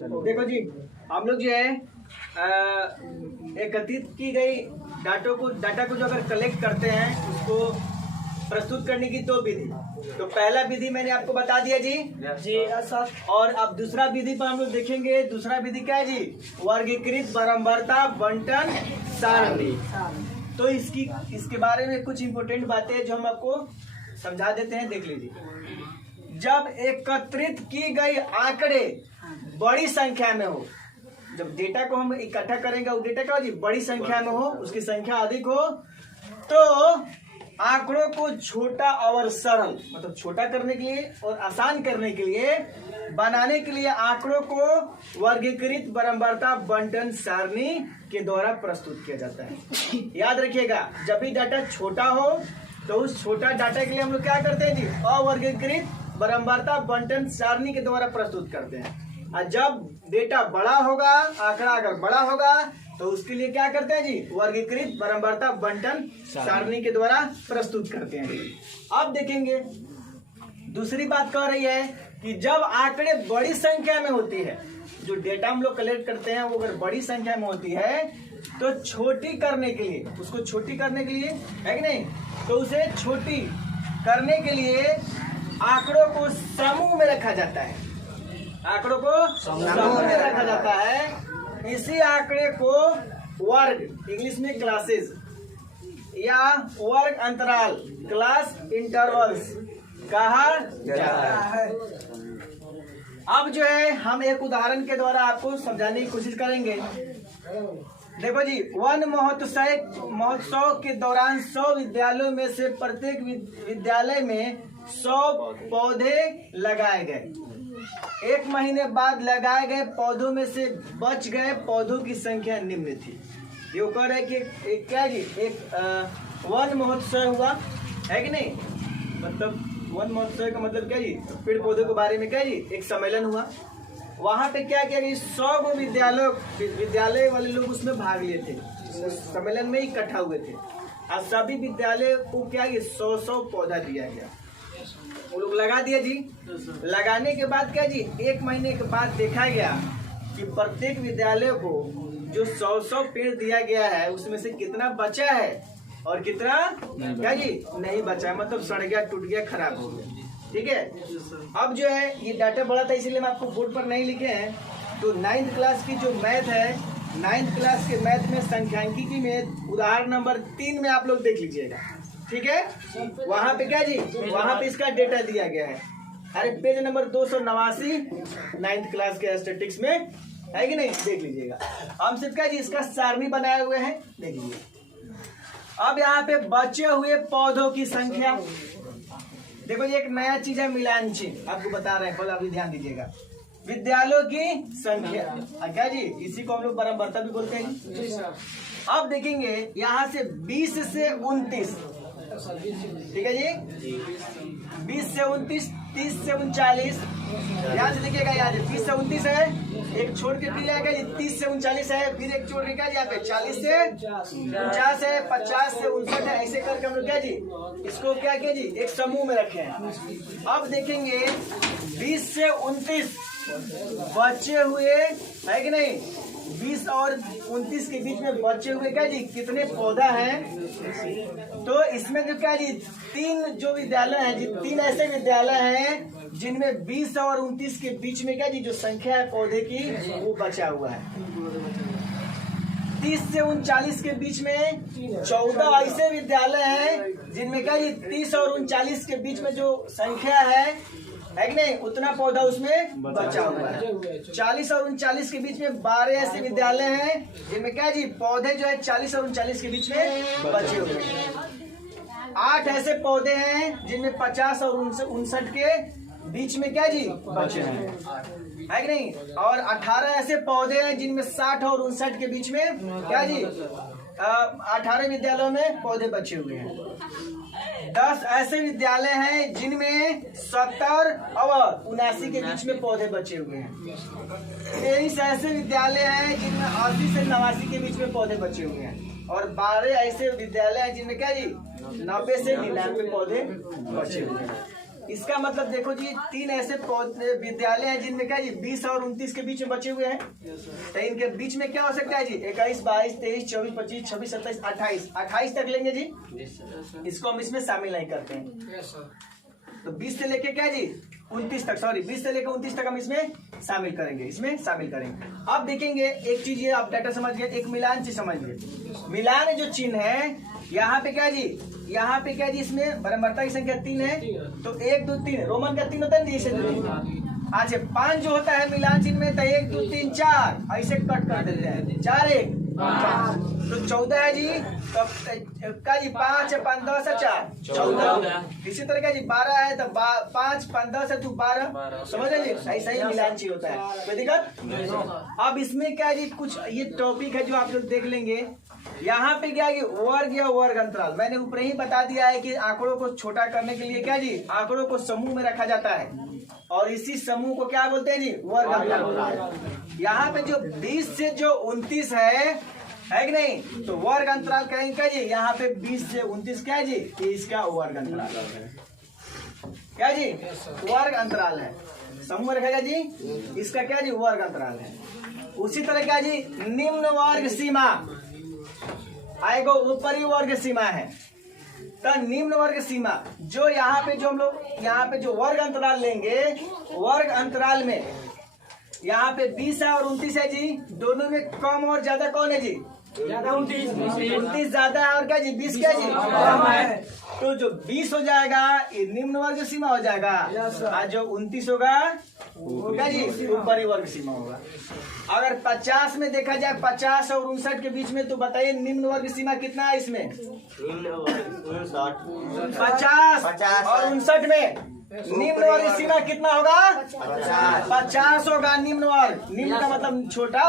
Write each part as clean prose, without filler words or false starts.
देखो जी, हम लोग जो है एकत्रित की गई डाटा को जो अगर कलेक्ट करते हैं उसको प्रस्तुत करने की दो विधि। तो पहला विधि मैंने आपको बता दिया जी सर। और अब दूसरा विधि पर हम लोग देखेंगे। दूसरा विधि क्या है जी? वर्गीकृत बारंबारता बंटन सारणी। तो इसके बारे में कुछ इंपोर्टेंट बातें जो हम आपको समझा देते हैं, देख लीजिए। जब एकत्रित की गई आंकड़े बड़ी संख्या में हो, जब डेटा को हम इकट्ठा करेंगे, वो डेटा क्या जी बड़ी संख्या में हो, उसकी संख्या अधिक हो, तो आंकड़ों को छोटा और सरल, मतलब छोटा करने के लिए और आसान करने के लिए, बनाने के लिए आंकड़ों को वर्गीकृत बारंबारता बंटन सारणी के द्वारा प्रस्तुत किया जाता है। याद रखिएगा, जब भी डाटा छोटा हो तो उस छोटा डाटा के लिए हम लोग क्या करते हैं जी? अवर्गीकृत बारंबारता बंटन सारणी के द्वारा प्रस्तुत करते हैं। और जब डेटा बड़ा होगा, आंकड़ा अगर बड़ा होगा, तो उसके लिए क्या करते हैं जी? वर्गीकृत बारंबारता बंटन सारणी के द्वारा प्रस्तुत करते हैं। अब देखेंगे दूसरी बात कह रही है कि जब आंकड़े बड़ी संख्या में होती है, जो डेटा हम लोग कलेक्ट करते हैं वो अगर बड़ी संख्या में होती है, तो छोटी करने के लिए, उसको छोटी करने के लिए है कि नहीं, तो उसे छोटी करने के लिए आंकड़ों को समूह में रखा जाता है। आंकड़ों को समूह में रखा जाता है। इसी आंकड़े को वर्ग, इंग्लिश में क्लासेस, या वर्ग अंतराल, क्लास इंटरवल्स कहा जाता है। अब जो है हम एक उदाहरण के द्वारा आपको समझाने की कोशिश करेंगे। देखो जी, वन महोत्सव के दौरान 100 विद्यालयों में से प्रत्येक विद्यालय में 100 पौधे लगाए गए। 1 महीने बाद लगाए गए पौधों में से बच गए पौधों की संख्या निम्न थी। ये कह रहे कि एक क्या जी, एक वन महोत्सव हुआ है कि नहीं, मतलब वन महोत्सव का मतलब क्या जी? पेड़ पौधों के बारे में क्या जी, एक सम्मेलन हुआ। वहाँ पे क्या किया कि 100 विद्यालय वाले लोग उसमें भाग लिए थे, सम्मेलन में इकट्ठा हुए थे। और सभी विद्यालय को क्या 100 पौधा दिया गया, वो लोग लगा दिया जी। लगाने के बाद क्या जी, 1 महीने के बाद देखा गया कि प्रत्येक विद्यालय को जो 100 पेड़ दिया गया है, उसमें से कितना बचा है और कितना क्या जी नहीं बचा है, मतलब सड़ गया, टूट गया, खराब हो गया। ठीक है। अब जो है ये डाटा बड़ा था, इसीलिए मैं आपको बोर्ड पर नहीं लिखे हैं। तो 9th क्लास की जो मैथ है, 9th क्लास के मैथ में सांख्यिकी में उदाहरण नंबर 3 में आप लोग देख लीजिएगा। ठीक है, वहाँ पे क्या जी, वहाँ पे इसका डेटा दिया गया है। अरे पेज नंबर 289 9th क्लास के स्टैटिस्टिक्स में है कि नहीं, देख लीजिएगा। हम सिर्फ क्या जी इसका सारणी बनाए हुए हैं, देख लीजिए। अब यहाँ पे बचे हुए पौधों की संख्या देखो जी, एक नया चीज है मिलान चिन्ह, आपको बता रहे हैं, पहले अभी ध्यान दीजिएगा। विद्यालयों की संख्या क्या जी, इसी को हम लोग बारंबारता भी बोलते हैं। अब देखेंगे यहाँ से 20 से 29, ठीक है जी, 20 से 29, 30 से 39, यहाँ से देखिएगा, यहाँ 20 से 29 है, एक छोड़ के फिर आएगा जी 30 से 39 है, फिर एक छोड़ के यहाँ पे 40 से 50 है, 50 से 59 है, ऐसे करके हम लोग क्या जी इसको क्या किया जी एक समूह में रखे हैं। अब देखेंगे 20 से 29 बचे हुए है कि नहीं, 20 और 29 के बीच में बचे हुए क्या जी कितने पौधा हैं। तो इसमें जो क्या जी 3 जो विद्यालय हैं जी, 3 ऐसे विद्यालय हैं जिनमें 20 और 29 के बीच में क्या जी जो संख्या है पौधे की वो बचा हुआ है। 30 से 39 के बीच में 14 ऐसे विद्यालय हैं जिनमें क्या जी 30 और 39 के बीच में जो संख्या है कि नहीं उतना पौधा उसमें बचा हुआ है। 40 और 39 के बीच में 12 ऐसे विद्यालय हैं जिनमें क्या जी पौधे जो है 40 और 39 के बीच में बचे हुए हैं। 8 ऐसे पौधे हैं जिनमें 50 और 59 के बीच में क्या जी बचे हैं, है कि नहीं। और 18 ऐसे पौधे हैं जिनमें 60 और 59 के बीच में क्या जी 18 विद्यालयों में पौधे बचे हुए हैं। 10 ऐसे विद्यालय हैं जिनमें 70 और 79 के बीच में पौधे बचे हुए हैं। 23 ऐसे विद्यालय हैं जिनमें 80 से 89 के बीच में पौधे बचे हुए हैं। और 12 ऐसे विद्यालय हैं जिनमें क्या जी 90 से 99 पौधे बचे हुए हैं। इसका मतलब देखो जी 3 ऐसे विद्यालय हैं जिनमें क्या जी 20 और 29 के बीच में बचे हुए हैं। तो इनके बीच में क्या हो सकता है जी 21, 22, 23, 24, 25, 26, 27, 28 तक लेंगे जी। इसको हम इसमें शामिल नहीं करते हैं। तो 20 से लेके क्या जी 29 तक, सॉरी 20 से लेकर 29 तक हम इसमें शामिल करेंगे, इसमें शामिल करेंगे। अब देखेंगे एक चीज ये आप डाटा समझ गए, एक मिलान चीज समझ गए। मिलान जो चिन्ह है यहाँ पे क्या जी, यहाँ पे क्या जी इसमें बराबरता की संख्या 3 है, तो 1 2 3 रोमन का 3 होता है ना जी, अच्छा 5 जो होता है मिलान चिन्ह में, तो 1 2 3 4 ऐसे कट कर देते हैं, 4 1 तो 14 है जी। तो का जी 5 है 5 10 है 4 14। इसी तरह का जी 12 है तो 5 5 10 है तो 12, समझ रहे जी, ऐसा ही मिलान चाहिए होता है, कोई दिक्कत। अब इसमें क्या जी कुछ ये टॉपिक है जो आप लोग देख लेंगे। यहाँ पे क्या है वर्ग या वर्ग अंतराल, मैंने ऊपर ही बता दिया है कि आंकड़ों को छोटा करने के लिए क्या जी आंकड़ों को समूह में रखा जाता है और इसी समूह को क्या बोलते हैं जी वर्ग अंतराल। यहाँ पे जो 20 से जो 29 है कि नहीं, तो वर्ग अंतराल कहेंगे क्या जी, यहाँ पे 20 से 29 क्या है जी, इसका वर्ग अंतराल है, क्या जी वर्ग अंतराल है, समूह रखेगा जी, इसका क्या जी वर्ग अंतराल है। उसी तरह क्या जी निम्न वर्ग सीमा आएगा, ऊपरी वर्ग सीमा है, तो निम्न वर्ग सीमा जो यहाँ पे जो हम लोग यहाँ पे जो वर्ग अंतराल लेंगे, वर्ग अंतराल में यहाँ पे 20 है और 29 है जी, दोनों में कम और ज्यादा कौन है जी, 29 ज्यादा है और क्या जी 20 क्या जी कम है, तो जो 20 हो जाएगा ये निम्न वर्ग सीमा हो जाएगा, और जो 29 होगा वो क्या जी ऊपरी वर्ग सीमा होगा। अगर 50 में देखा जाए 50 और 59 के बीच में, तो बताइए निम्न वर्ग सीमा कितना है इसमें, 50 और 59 में निम्न वर्ग सीमा कितना होगा, 50 होगा निम्न वर्ग, निम्न का मतलब छोटा,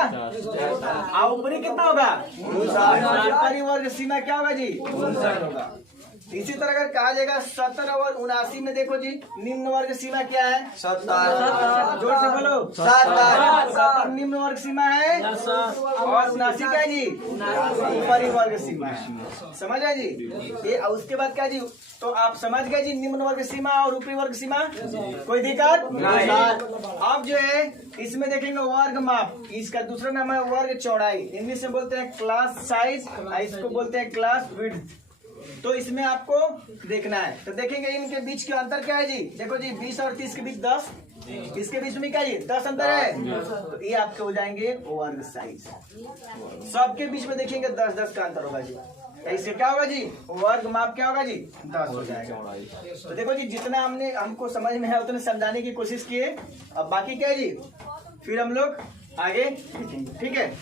और ऊपरी कितना होगा, ऊपरी वर्ग सीमा क्या होगा जी 59 होगा। इसी तरह अगर कहा जाएगा 70 और 79 में देखो जी निम्न वर्ग सीमा क्या है, 70, जोर से बोलो 70 निम्न वर्ग सीमा है और 79 क्या है जी ऊपरी वर्ग सीमा है, समझ आए जी। ये उसके बाद क्या जी, तो आप समझ गए जी निम्न वर्ग सीमा और ऊपरी वर्ग सीमा, कोई दिक्कत नहीं। अब जो है इसमें देखेंगे वर्ग माप, इसका दूसरा नाम है वर्ग चौड़ाई, इंग्लिश में बोलते हैं क्लास साइज, इसको बोलते हैं क्लास विड्थ। तो इसमें आपको देखना है, तो देखेंगे इनके बीच के अंतर क्या है जी, देखो जी 20 और 30 के बीच 10, इसके बीच में क्या जी 10 अंतर है, तो ये आपके हो जाएंगे वर्ग साइज। सबके बीच में देखेंगे 10-10 का अंतर होगा जी, इससे क्या होगा जी वर्ग माप क्या होगा जी 10 हो जाएगा। तो देखो जी जितना हमको समझ में है उतने समझाने की कोशिश किए, अब बाकी क्या है जी फिर हम लोग आगे, ठीक है।